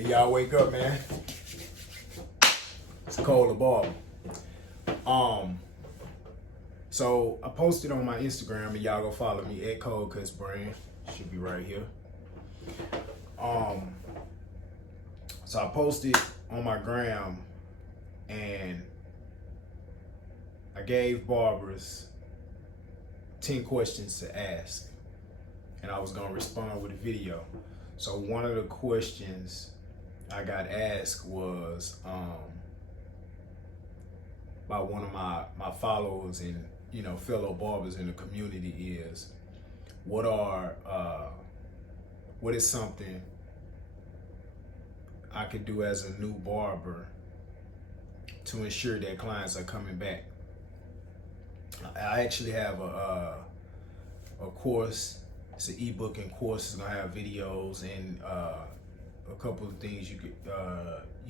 And y'all wake up, man. It's Cole the Barber. So I posted on my Instagram, and y'all go follow me at Cole Cuts Brand. Should be right here. So I posted on my gram, and I gave barbers 10 questions to ask, and I was gonna respond with a video. So one of the questions I got asked was by one of my followers and fellow barbers in the community is what is something I could do as a new barber to ensure that clients are coming back. I actually have a course. It's an ebook and course. It's gonna have videos and a couple of things you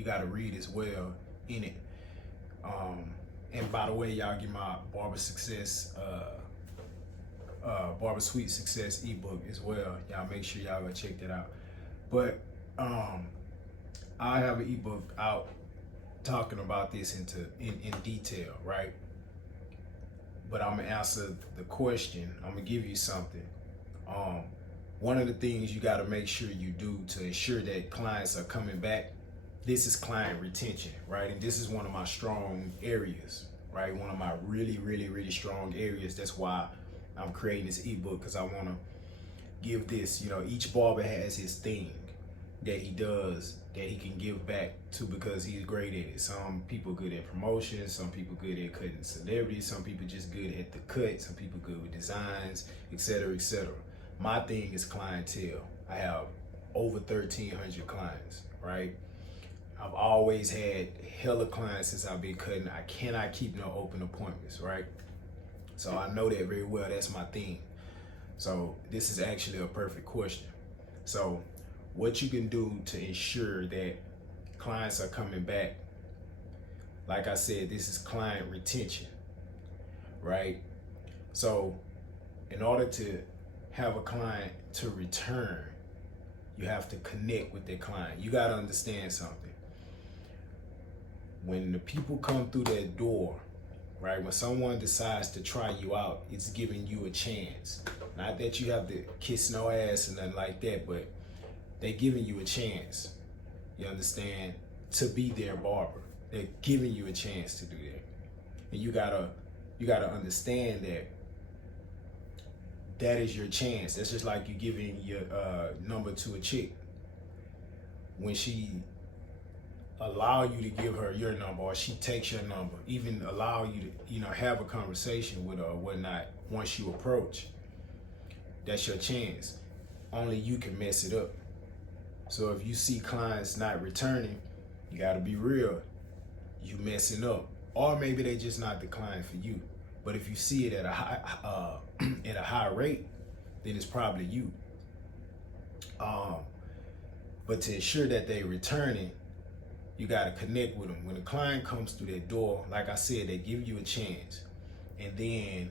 got to read as well in it. And by the way, y'all get my Barber Success, Barber Suite Success ebook as well. Y'all make sure y'all go check that out. But I have an ebook out talking about this in detail, right? But I'm gonna answer the question. I'm gonna give you something. One of the things you got to make sure you do to ensure that clients are coming back, this is client retention, right? And this is one of my strong areas, right? One of my really, really, really strong areas. That's why I'm creating this ebook, because I want to give this, each barber has his thing that he does that he can give back to because he's great at it. Some people good at promotion, some people good at cutting celebrities, some people just good at the cut, some people good with designs, etc., etc. My thing is clientele. I have over 1,300 clients, right? I've always had hella clients since I've been cutting. I cannot keep no open appointments, right? So I know that very well. That's my thing. So this is actually a perfect question. So what you can do to ensure that clients are coming back, like I said, this is client retention, right? So in order to have a client to return, you have to connect with that client. You got to understand something. When the people come through that door, right, when someone decides to try you out, it's giving you a chance. Not that you have to kiss no ass and nothing like that, but they're giving you a chance, you understand, to be their barber. They're giving you a chance to do that. And you gotta understand that that is your chance. That's just like you giving your number to a chick. When she allow you to give her your number, or she takes your number, even allow you to have a conversation with her or whatnot, once you approach, that's your chance. Only you can mess it up. So if you see clients not returning, you got to be real. You messing up, or maybe they just not the client for you. But if you see it at a high rate, then it's probably you. But to ensure that they returning, you got to connect with them. When a client comes through that door, like I said, they give you a chance, and then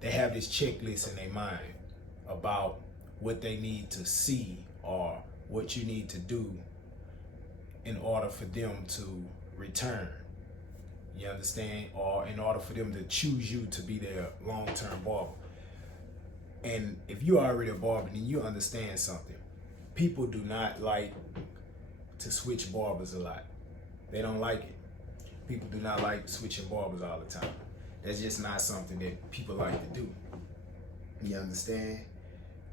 they have this checklist in their mind about what they need to see or what you need to do in order for them to return. You understand? Or in order for them to choose you to be their long-term barber. And if you are already a barber, then you understand something. People do not like to switch barbers a lot. They don't like it. People do not like switching barbers all the time. That's just not something that people like to do. You understand?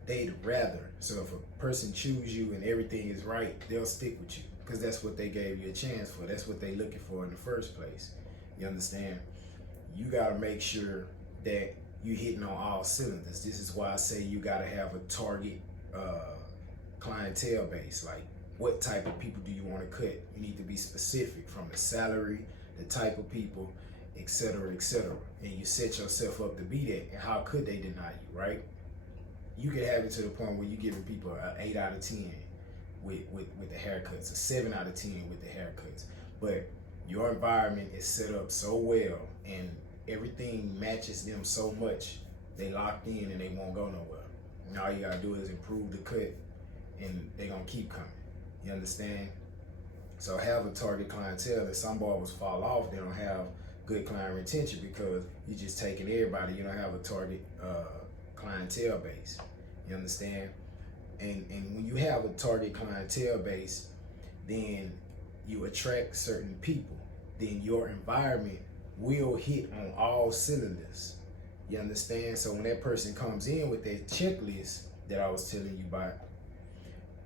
They'd rather. So if a person chooses you and everything is right, they'll stick with you because that's what they gave you a chance for. That's what they're looking for in the first place. You understand? You got to make sure that you're hitting on all cylinders. This is why I say you got to have a target clientele base. Like, what type of people do you want to cut? You need to be specific, from the salary, the type of people, etc., etc. And you set yourself up to be that. And how could they deny you, right? You could have it to the point where you're giving people an 8 out of 10 with the haircuts, a 7 out of 10 with the haircuts. But your environment is set up so well and everything matches them so much, they locked in and they won't go nowhere. And all you gotta do is improve the cut and they're gonna keep coming. You understand? So have a target clientele. That some barbers fall off, they don't have good client retention because you're just taking everybody. You don't have a target clientele base. You understand? And when you have a target clientele base, then you attract certain people. Then your environment will hit on all cylinders. You understand? So when that person comes in with that checklist that I was telling you about,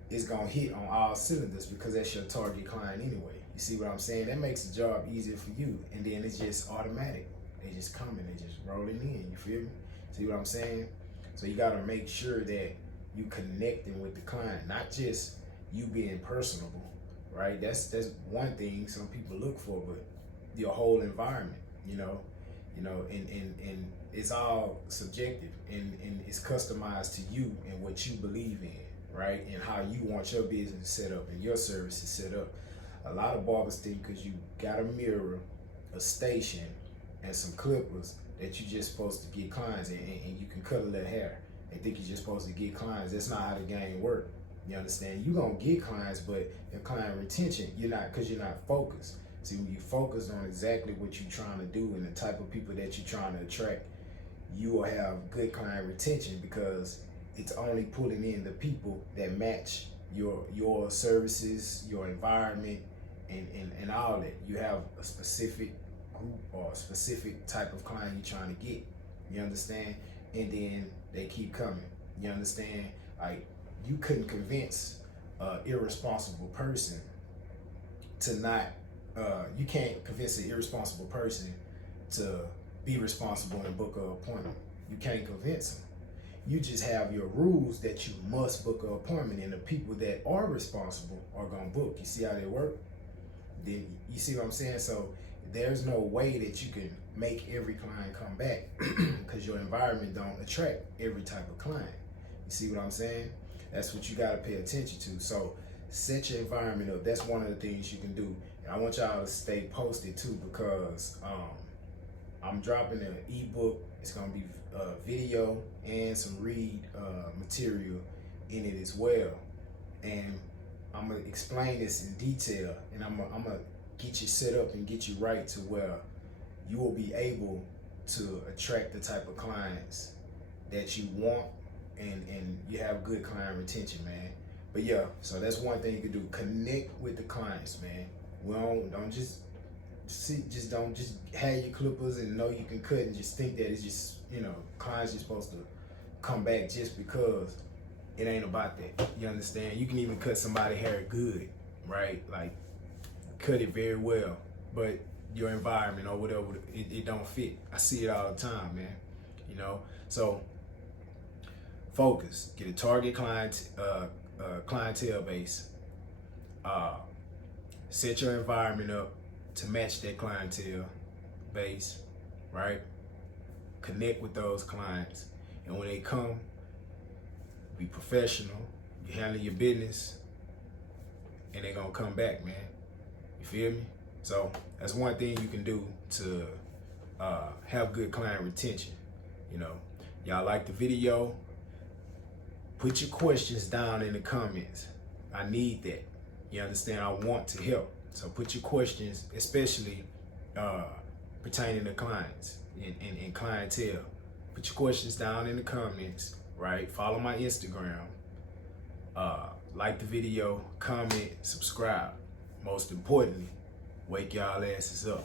it's gonna hit on all cylinders because that's your target client anyway. You see what I'm saying? That makes the job easier for you. And then it's just automatic. They just coming, they just rolling in. You feel me? See what I'm saying? So you gotta make sure that you connecting with the client, not just you being personable, right? That's one thing some people look for, but your whole environment, and it's all subjective and it's customized to you and what you believe in, right? And how you want your business set up and your services set up. A lot of barbers think because you got a mirror, a station, and some clippers that you're just supposed to get clients and you can color their hair. They think you're just supposed to get clients. That's not how the game works. You understand? You're going to get clients, but your client retention, you're not, because you're not focused. See, when you focus on exactly what you're trying to do and the type of people that you're trying to attract, you will have good client retention because it's only pulling in the people that match your services, your environment, and all that. You have a specific group or a specific type of client you're trying to get. You understand? And then they keep coming. You understand? Like, you couldn't convince an irresponsible person to not, you can't convince an irresponsible person to be responsible and book an appointment. You can't convince them. You just have your rules that you must book an appointment, and the people that are responsible are gonna book. You see how they work? Then you see what I'm saying? So there's no way that you can make every client come back because your environment don't attract every type of client. You see what I'm saying? That's what you gotta pay attention to. So set your environment up. That's one of the things you can do. And I want y'all to stay posted too because I'm dropping an ebook. It's gonna be video and some read material in it as well. And I'm gonna explain this in detail, and I'm gonna get you set up and get you right to where you will be able to attract the type of clients that you want, and you have good client retention, man. But yeah, so that's one thing you can do. Connect with the clients, man. Don't just don't just have your clippers and know you can cut and just think that it's just, clients are supposed to come back just because. It ain't about that. You understand? You can even cut somebody's hair good, right? Like, cut it very well, but your environment or whatever, it don't fit. I see it all the time, man. So focus. Get a target clientele base. Set your environment up to match that clientele base, right? Connect with those clients, and when they come, be professional, you handle your business, and they're gonna come back, man. You feel me? So that's one thing you can do to have good client retention. Y'all like the video? Put your questions down in the comments. I need that. You understand? I want to help. So put your questions, especially pertaining to clients and clientele. Put your questions down in the comments. Right? Follow my Instagram. Like the video, comment, subscribe. Most importantly, wake y'all asses up.